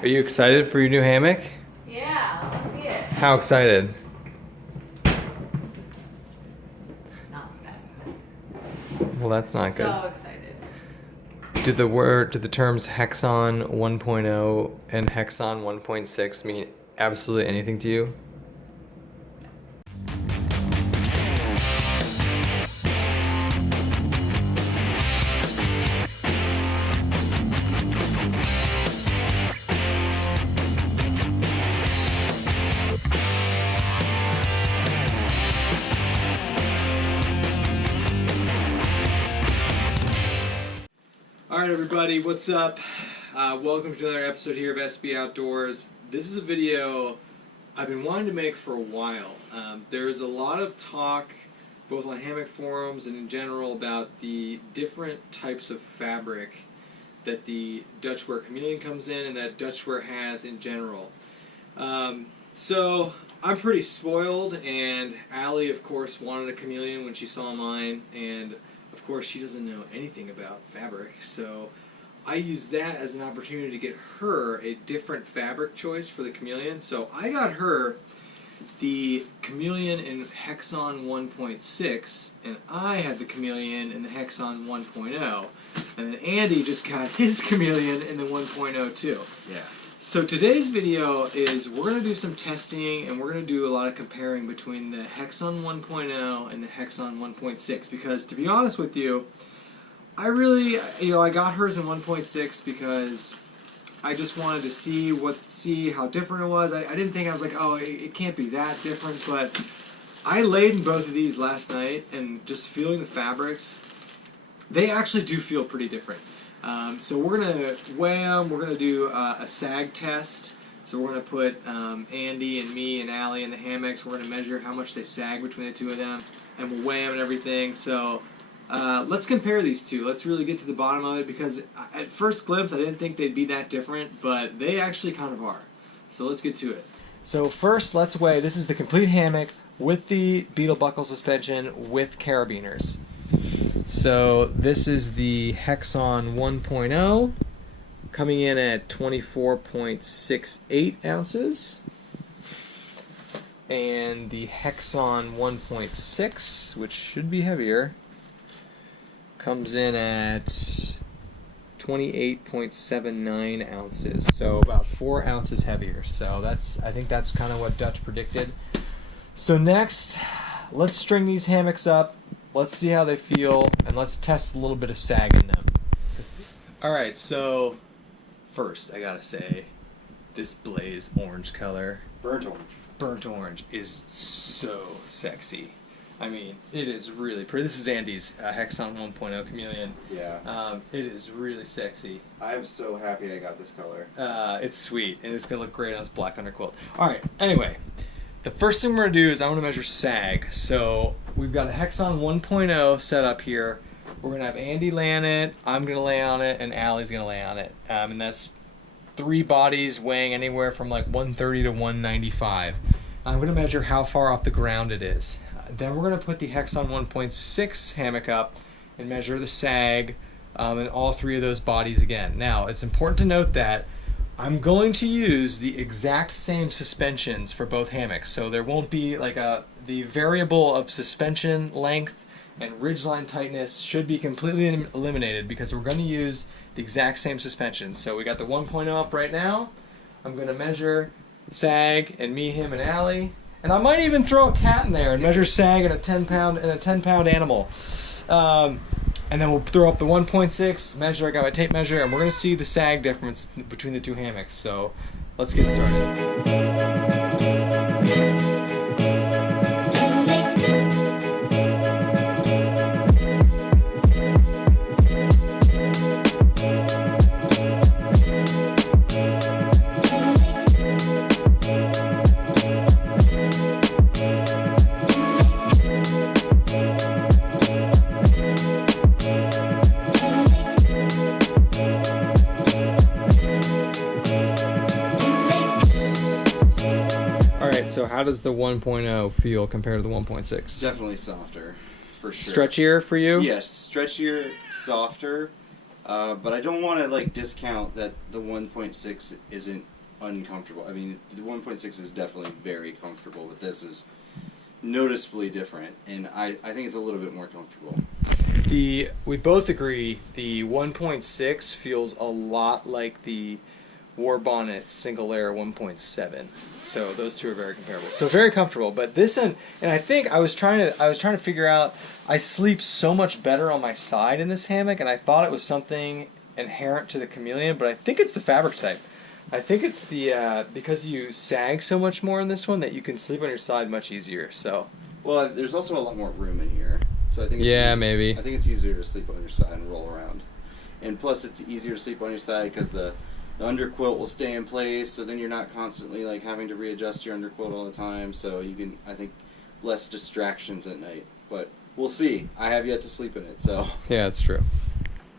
Are you excited for your new hammock? Yeah, let's see it. How excited? Not that excited. Well, that's not good. So excited. Do the terms Hexon 1.0 and Hexon 1.6 mean absolutely anything to you? Alright everybody, what's up? Welcome to another episode here of SB Outdoors. This is a video I've been wanting to make for a while. There's a lot of talk, both on hammock forums and in general, about the different types of fabric that the Dutchware Chameleon comes in and that Dutchware has in general. So I'm pretty spoiled, and Allie of course wanted a chameleon when she saw mine, and of course she doesn't know anything about fabric, so I used that as an opportunity to get her a different fabric choice for the chameleon. So I got her the chameleon in Hexon 1.6, and I had the chameleon in the Hexon 1.0, and then Andy just got his chameleon in the 1.0 too. Yeah. So today's video is we're going to do some testing, and we're going to do a lot of comparing between the Hexon 1.0 and the Hexon 1.6, because to be honest with you, I really, I got hers in 1.6 because I just wanted to see how different it was. I didn't think, I was like, oh, it can't be that different, but I laid in both of these last night, and just feeling the fabrics, they actually do feel pretty different. So we're going to weigh them, we're going to do a sag test. So we're going to put Andy and me and Allie in the hammocks. We're going to measure how much they sag between the two of them, and we'll weigh them and everything. So let's compare these two. Let's really get to the bottom of it, because at first glimpse I didn't think they'd be that different, but they actually kind of are. So let's get to it. So first let's weigh. This is the complete hammock with the beetle buckle suspension with carabiners. So this is the Hexon 1.0, coming in at 24.68 ounces. And the Hexon 1.6, which should be heavier, comes in at 28.79 ounces. So about 4 ounces heavier. So I think that's kind of what Dutch predicted. So next, let's string these hammocks up. Let's see how they feel, and let's test a little bit of sag in them. Alright, so first I gotta say, this blaze orange color, burnt orange, is so sexy. I mean, it is really pretty. This is Andy's Hexon 1.0 Chameleon. Yeah. It is really sexy. I'm so happy I got this color. It's sweet, and it's going to look great on this black underquilt. Alright, anyway, the first thing we're going to do is I want to measure sag. So we've got a Hexon 1.0 set up here. We're going to have Andy lay on it, I'm going to lay on it, and Allie's going to lay on it. And that's 3 bodies weighing anywhere from like 130 to 195. I'm going to measure how far off the ground it is. Then we're going to put the Hexon 1.6 hammock up and measure the sag in all 3 of those bodies again. Now, it's important to note that I'm going to use the exact same suspensions for both hammocks, so there won't be like the variable of suspension length and ridgeline tightness should be completely eliminated, because we're going to use the exact same suspension. So we got the 1.0 up right now. I'm going to measure sag and me, him, and Allie. And I might even throw a cat in there and measure sag in a 10-pound animal. And then we'll throw up the 1.6 measure. I got my tape measure, and we're going to see the sag difference between the 2 hammocks. So let's get started. So how does the 1.0 feel compared to the 1.6? Definitely softer, for sure. Stretchier for you? Yes, stretchier, softer. But I don't want to like discount that the 1.6 isn't uncomfortable. I mean, the 1.6 is definitely very comfortable, but this is noticeably different, and I think it's a little bit more comfortable. We both agree the 1.6 feels a lot like the War Bonnet single layer 1.7. So those two are very comparable. So very comfortable. But this and I think I was trying to figure out, I sleep so much better on my side in this hammock, and I thought it was something inherent to the Chameleon, but I think it's the fabric type. I think it's the because you sag so much more in this one that you can sleep on your side much easier. So Well, there's also a lot more room in here, so I think it's maybe. I think it's easier to sleep on your side and roll around, and plus it's easier to sleep on your side because the underquilt will stay in place, so then you're not constantly like having to readjust your underquilt all the time. So you can, I think, less distractions at night. But we'll see. I have yet to sleep in it, so Yeah, it's true.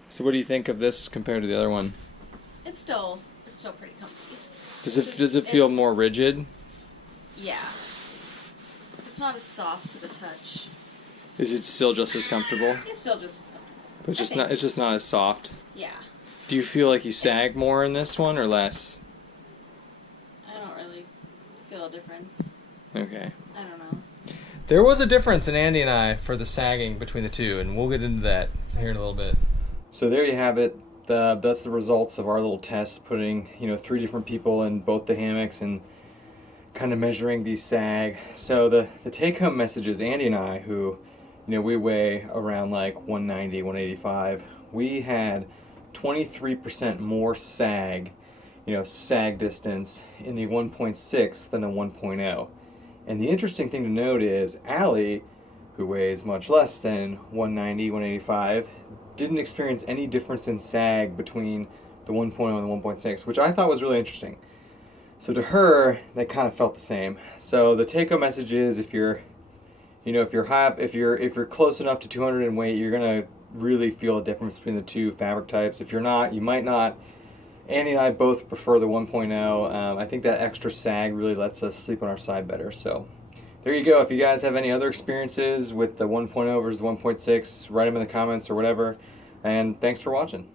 So what do you think of this compared to the other one? It's still pretty comfy. Does it feel more rigid? Yeah. It's not as soft to the touch. Is it still just as comfortable? It's still just as comfortable. But it's just not as soft. Yeah. Do you feel like you sag more in this one or less? I don't really feel a difference. Okay. I don't know. There was a difference in Andy and I for the sagging between the two, and we'll get into that here in a little bit. So there you have it. That's the results of our little test, putting 3 different people in both the hammocks and kind of measuring the sag. So the take-home message is Andy and I, who we weigh around like 190, 185, we had 23% more sag, sag distance in the 1.6 than the 1.0. And the interesting thing to note is Allie, who weighs much less than 190, 185, didn't experience any difference in sag between the 1.0 and the 1.6, which I thought was really interesting. So to her, they kind of felt the same. So the take-home message is, if you're close enough to 200 in weight, you're gonna really feel a difference between the two fabric types. If you're not, you might not. Andy and I both prefer the 1.0. I think that extra sag really lets us sleep on our side better. So there you go. If you guys have any other experiences with the 1.0 versus 1.6, write them in the comments or whatever. And thanks for watching.